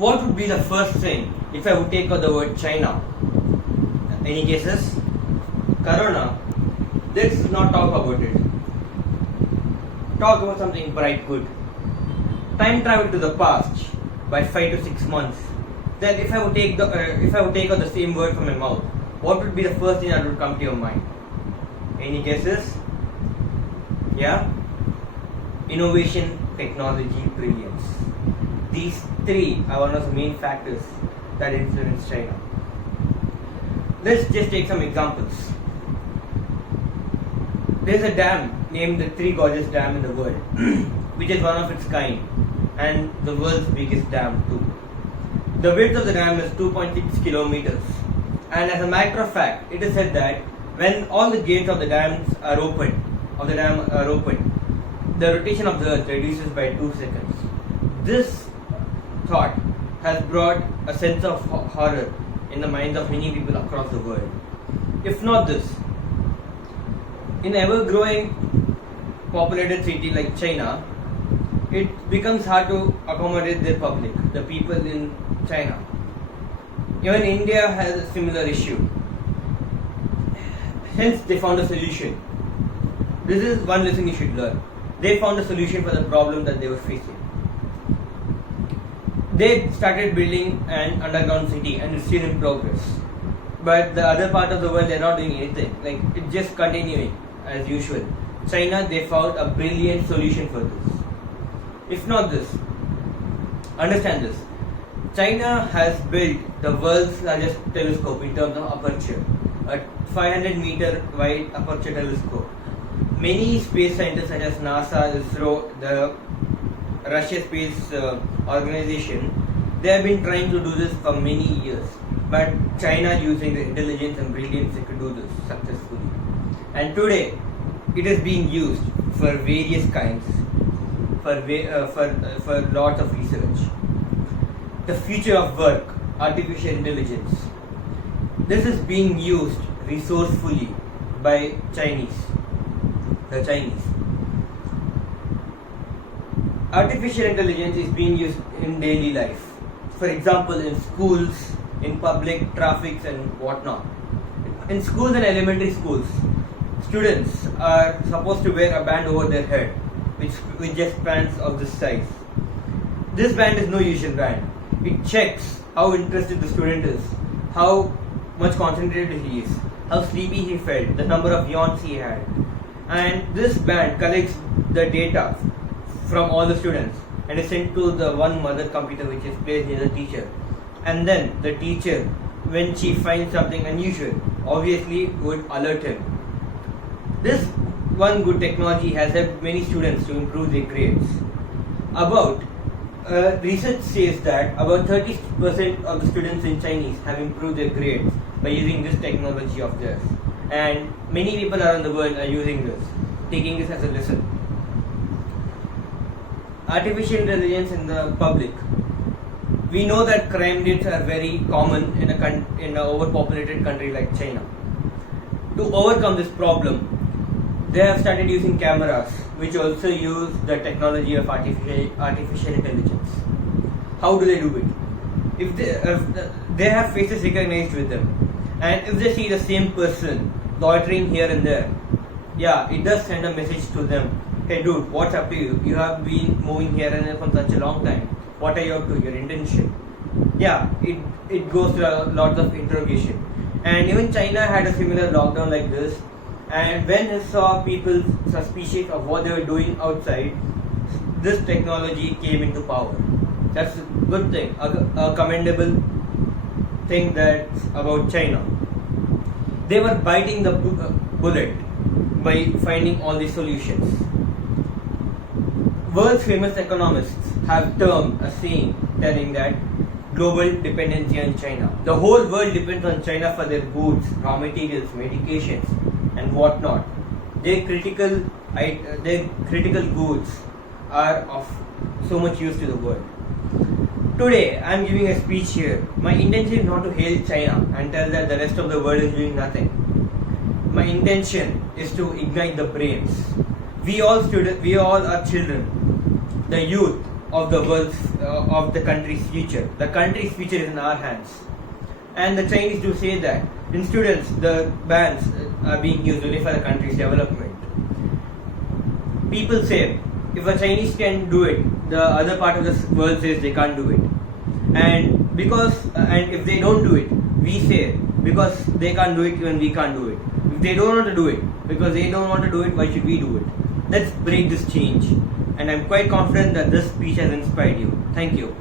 what would be the first thing if I would take out the word China? Any guesses? Corona. Let's not talk about it. Talk about something bright, good. Time travel to the past by 5 to 6 months. Then, if I would take out the same word from my mouth, what would be the first thing that would come to your mind? Any guesses? Yeah? Innovation, technology, brilliance. These three are one of the main factors that influence China. Let's just take some examples. There's a dam named the Three Gorges Dam in the world, which is one of its kind and the world's biggest dam too. The width of the dam is 2.6 kilometers, and as a matter of fact, it is said that when all the gates of the dam are opened, the rotation of the earth reduces by 2 seconds. This thought has brought a sense of horror in the minds of many people across the world. If not this, in ever-growing populated city like China, it becomes hard to accommodate their public, the people in China. Even India has a similar issue. Hence, they found a solution. This is one lesson you should learn. They found a solution for the problem that they were facing. They started building an underground city, and it's still in progress. But the other part of the world, they're not doing anything. Like, it's just continuing as usual. China, they found a brilliant solution for this. If not this, understand this. China has built the world's largest telescope in terms of aperture, a 500 meter wide aperture telescope. Many space scientists such as NASA, ISRO, the Russia Space Organization, they have been trying to do this for many years. But China, using the intelligence and brilliance, they could do this successfully. And today, it is being used for various kinds, for lots of research. The future of work, artificial intelligence. This is being used resourcefully by the Chinese. Artificial intelligence is being used in daily life. For example, in schools, in public traffics and whatnot. In schools and elementary schools, students are supposed to wear a band over their head, which just bands of this size. This band is no usual band. It checks how interested the student is, how much concentrated he is, how sleepy he felt, the number of yawns he had. And this band collects the data from all the students and is sent to the one mother computer which is placed near the teacher. And then the teacher, when she finds something unusual, obviously would alert him. This one good technology has helped many students to improve their grades. Research says that about 30% of the students in Chinese have improved their grades by using this technology of theirs. And many people around the world are using this, taking this as a lesson. Artificial intelligence in the public. We know that crime rates are very common in an overpopulated country like China. To overcome this problem, they have started using cameras which also use the technology of artificial intelligence. How do they do it? If they have faces recognized with them, and if they see the same person loitering here and there, it does send a message to them. Hey dude, what's up to you? You have been moving here and there for such a long time. What are you up to? Your intention? It goes through lots of interrogation. And even China had a similar lockdown like this. And when they saw people suspicious of what they were doing outside, this technology came into power. That's a good thing, a commendable thing that's about China. They were biting the bullet by finding all these solutions. World's famous economists have termed a saying telling that global dependency on China. The whole world depends on China for their goods, raw materials, medications, and whatnot. Their critical goods are of so much use to the world. Today, I am giving a speech here. My intention is not to hail China and tell that the rest of the world is doing nothing. My intention is to ignite the brains. We all are children, the youth of the world's of the country's future. The country's future is in our hands. And the Chinese do say that in students, the bans are being used only for the country's development. People say if a Chinese can do it, the other part of the world says they can't do it. And if they don't do it, we say because they can't do it, even we can't do it. If they don't want to do it, because they don't want to do it, why should we do it? Let's break this change. And I'm quite confident that this speech has inspired you. Thank you.